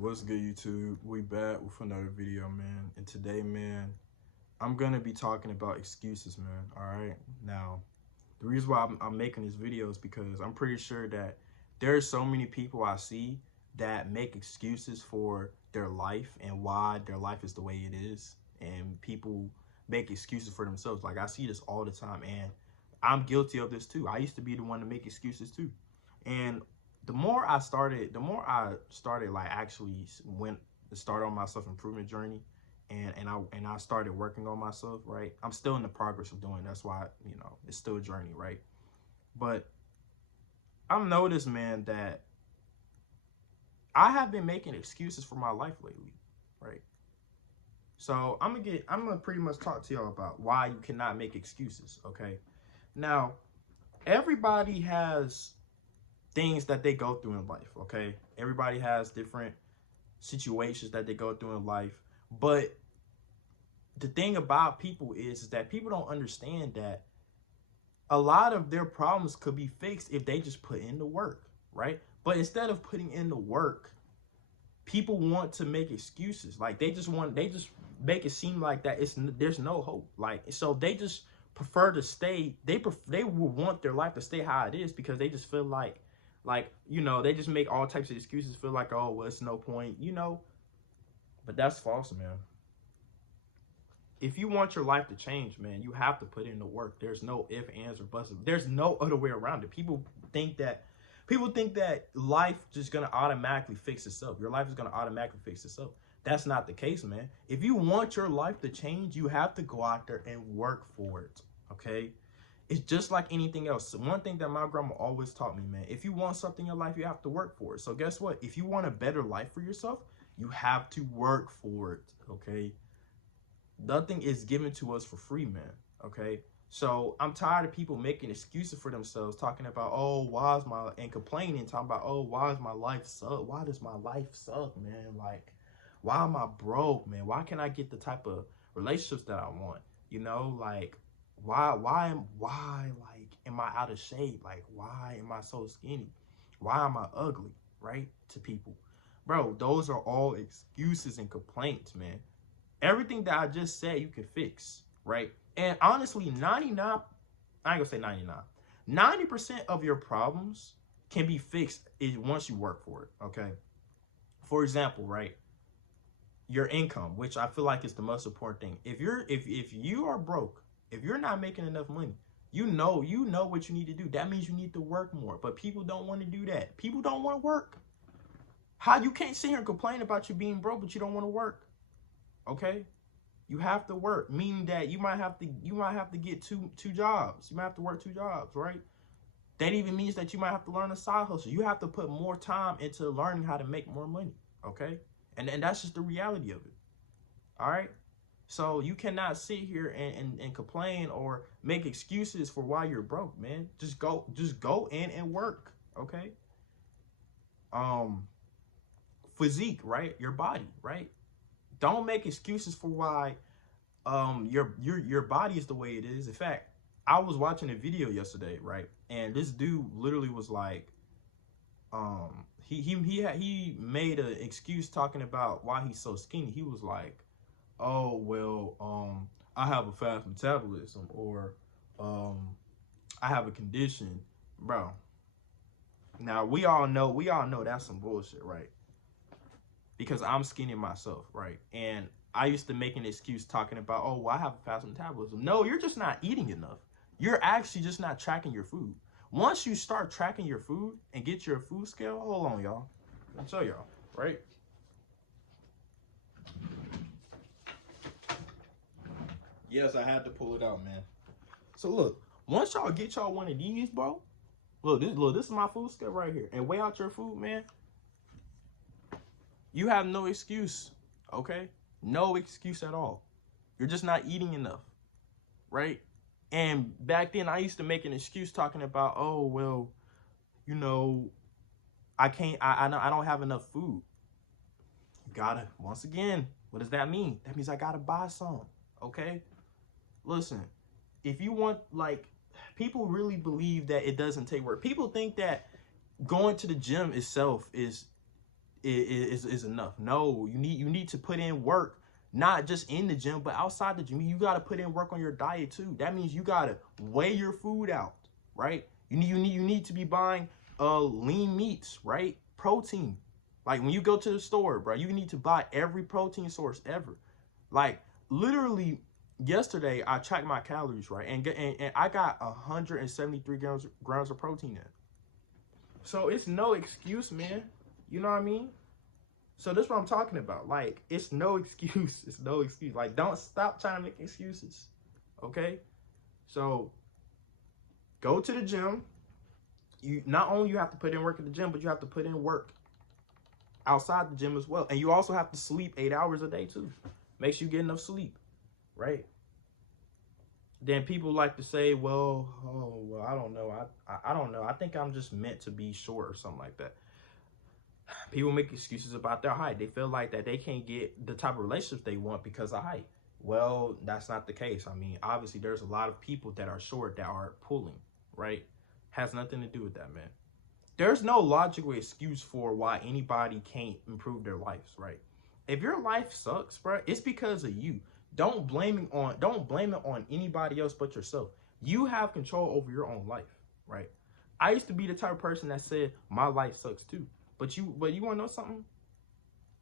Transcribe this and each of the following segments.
What's good, YouTube? We back with another video, man. And today, man, I'm gonna be talking about excuses, man. All right. Now, the reason why I'm making this video is because I'm pretty sure that there's so many people I see that make excuses for their life and why their life is the way it is, and people make excuses for themselves. Like I see this all the time, and I'm guilty of this too. I used to be the one to make excuses too, and the more I started like actually went to start on my self improvement journey, and I started working on myself. Right, I'm still in the progress of doing. That's why it's still a journey, right? But I've noticed, man, that I have been making excuses for my life lately, right? So I'm gonna pretty much talk to y'all about why you cannot make excuses. Okay, now everybody has things that they go through in life. Okay, everybody has different situations that they go through in life, but the thing about people is that people don't understand that a lot of their problems could be fixed if they just put in the work, right? But instead of putting in the work, people want to make excuses. Like they just make it seem like that there's no hope. Like so they just prefer to stay. They will want their life to stay how it is because they just feel like they just make all types of excuses. Feel like, oh well, it's no point. But that's false, man. If you want your life to change, man, you have to put in the work. There's no if, ands, or buts. There's no other way around it. People think that life just gonna automatically fix itself. Your life is gonna automatically fix itself. That's not the case, man. If you want your life to change, you have to go out there and work for it. Okay? It's just like anything else. One thing that my grandma always taught me, man, if you want something in your life, you have to work for it. So guess what? If you want a better life for yourself, you have to work for it. Okay? Nothing is given to us for free, man. Okay. So I'm tired of people making excuses for themselves, talking about, oh, why is my and complaining, talking about, oh, why is my life suck? Why does my life suck, man? Like, why am I broke, man? Why can't I get the type of relationships that I want? Like, why like am I out of shape? Like, why am I so skinny? Why am I ugly? Right? To people. Bro, those are all excuses and complaints, man. Everything that I just said you can fix, right? And honestly, 99, I ain't gonna say 99, 90% of your problems can be fixed once you work for it, okay? For example, right? Your income, which I feel like is the most important thing. If you are broke, if you're not making enough money, you know what you need to do. That means you need to work more. But people don't want to do that. People don't want to work. How you can't sit here and complain about you being broke, but you don't want to work? Okay? You have to work, meaning that you might have to get two jobs. You might have to work two jobs, right? That even means that you might have to learn a side hustle. You have to put more time into learning how to make more money, okay? And that's just the reality of it. All right? So you cannot sit here and complain or make excuses for why you're broke, man. Just go in and work, okay? Um Physique, right? Your body, right? Don't make excuses for why your body is the way it is. In fact, I was watching a video yesterday, right? And this dude literally was like, he made an excuse talking about why he's so skinny. He was like, oh well, I have a fast metabolism, or um I have a condition. Bro, now we all know that's some bullshit, right? Because I'm skinny myself, right? And I used to make an excuse talking about, oh, well, I have a fast metabolism. No, you're just not eating enough. You're actually just not tracking your food. Once you start tracking your food and get your food scale, hold on, y'all. I'll show y'all, right? Yes, I had to pull it out, man. So look, once y'all get y'all one of these, bro. Look, this is my food scale right here. And weigh out your food, man. You have no excuse, okay? No excuse at all. You're just not eating enough, right? And back then, I used to make an excuse talking about, oh, well, you know, I can't, I don't have enough food. You gotta, once again, what does that mean? That means I gotta buy some, okay? Listen, if you want, like, people really believe that it doesn't take work. People think that going to the gym itself is enough. No, you need to put in work, not just in the gym, but outside the gym. You got to put in work on your diet too. That means you got to weigh your food out, right? You need to be buying lean meats, right? Protein. Like when you go to the store, bro, you need to buy every protein source ever. Like literally yesterday, I checked my calories, right, and I got 173 grams of protein in. So it's no excuse, man. You know what I mean? So this is what I'm talking about. Like, it's no excuse. It's no excuse. Like, don't stop trying to make excuses. Okay? So go to the gym. You not only you have to put in work at the gym, but you have to put in work outside the gym as well. And you also have to sleep 8 hours a day too. Make sure you get enough sleep, right? Then people like to say, well, oh, well, I don't know. I don't know. I think I'm just meant to be short or something like that. People make excuses about their height. They feel like that they can't get the type of relationships they want because of height. Well, that's not the case. I mean, obviously, there's a lot of people that are short that are pulling, right? Has nothing to do with that, man. There's no logical excuse for why anybody can't improve their lives, right? If your life sucks, bro, it's because of you. Don't blame it on anybody else but yourself. You have control over your own life, right? I used to be the type of person that said my life sucks too. But you want to know something?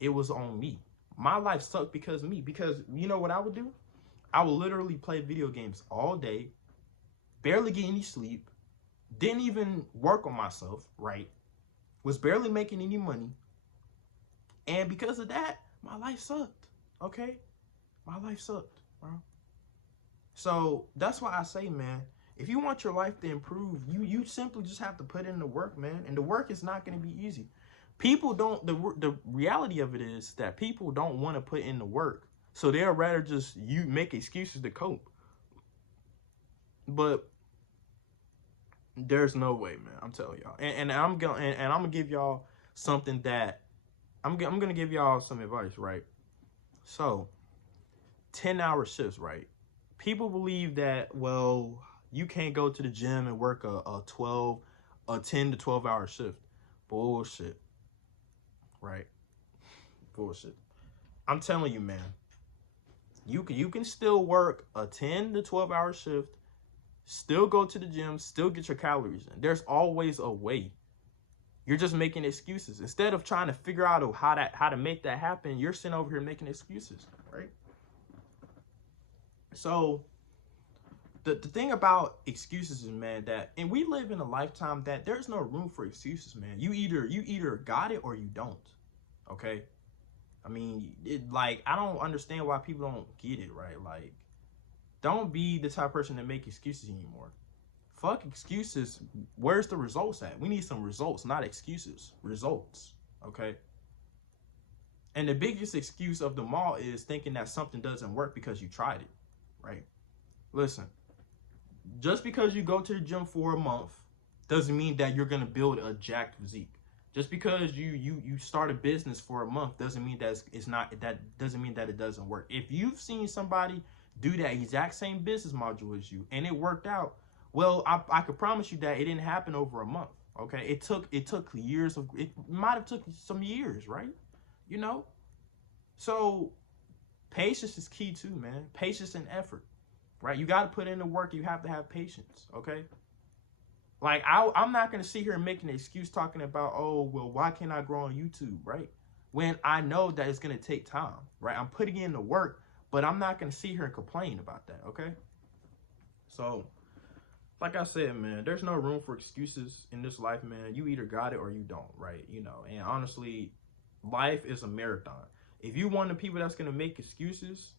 It was on me. My life sucked because of me. Because you know what I would do? I would literally play video games all day, barely get any sleep, didn't even work on myself, right? Was barely making any money. And because of that, my life sucked, okay? My life sucked, bro. So that's why I say, man, if you want your life to improve, you simply just have to put in the work, man. And the work is not going to be easy. People don't, the reality of it is that people don't want to put in the work. So they'll rather just make excuses to cope. But there's no way, man. I'm telling y'all. And I'm gonna give y'all something that I'm gonna give y'all some advice, right? So 10-hour shifts, right? People believe that, well, you can't go to the gym and work a 10 to 12 hour shift. Bullshit. Right? Bullshit. I'm telling you, man. You can still work a 10 to 12 hour shift, still go to the gym, still get your calories in. There's always a way. You're just making excuses. Instead of trying to figure out how to make that happen, you're sitting over here making excuses, right? So the thing about excuses is, man, and we live in a lifetime that there's no room for excuses, man. You either got it or you don't. Okay? I mean, I don't understand why people don't get it, right? Like, don't be the type of person to make excuses anymore. Fuck excuses. Where's the results at? We need some results, not excuses. Results, okay? And the biggest excuse of them all is thinking that something doesn't work because you tried it, right? Listen, just because you go to the gym for a month doesn't mean that you're going to build a jacked physique. Just because you start a business for a month doesn't mean that doesn't mean that it doesn't work. If you've seen somebody do that exact same business module as you and it worked out, well, I could promise you that it didn't happen over a month. Okay, it took years of it might have took some years, right? You know, so patience is key too, man. Patience and effort, right? You got to put in the work. You have to have patience. Okay. Like, I'm not going to sit here and make an excuse talking about, oh, well, why can't I grow on YouTube, right? When I know that it's going to take time, right? I'm putting in the work, but I'm not going to sit here and complain about that, okay? So, like I said, man, there's no room for excuses in this life, man. You either got it or you don't, right? You know, and honestly, life is a marathon. If you one of the people that's going to make excuses,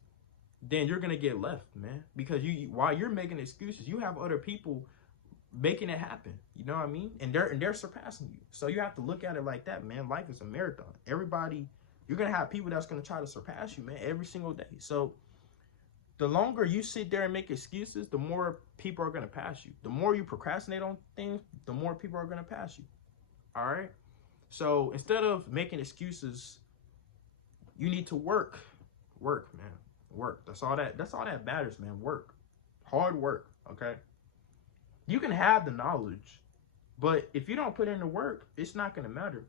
then you're going to get left, man. Because while you're making excuses, you have other people making it happen, you know what I mean? And they're surpassing you. So you have to look at it like that, man. Life is a marathon. Everybody, you're gonna have people that's gonna try to surpass you, man, every single day. So the longer you sit there and make excuses, the more people are gonna pass you. The more you procrastinate on things, the more people are gonna pass you. All right. So instead of making excuses, you need to work, man. Work. That's all that matters, man. Work. Hard work. Okay. You can have the knowledge, but if you don't put in the work, it's not going to matter.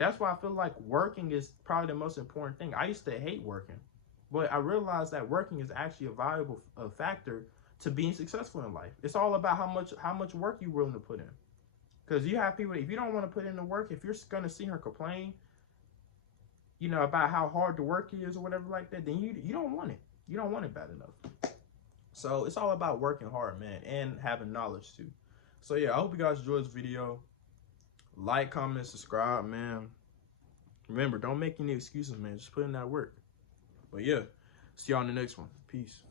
That's why I feel like working is probably the most important thing. I used to hate working, but I realized that working is actually a valuable factor to being successful in life. It's all about how much work you're willing to put in. Because you have people, if you don't want to put in the work, if you're going to see her complain, you know, about how hard the work is or whatever like that, then you don't want it. You don't want it bad enough. So it's all about working hard, man, and having knowledge too. So yeah, I hope you guys enjoyed this video. Like, comment, subscribe, man. Remember, don't make any excuses, man. Just put in that work. But yeah, see y'all in the next one. Peace.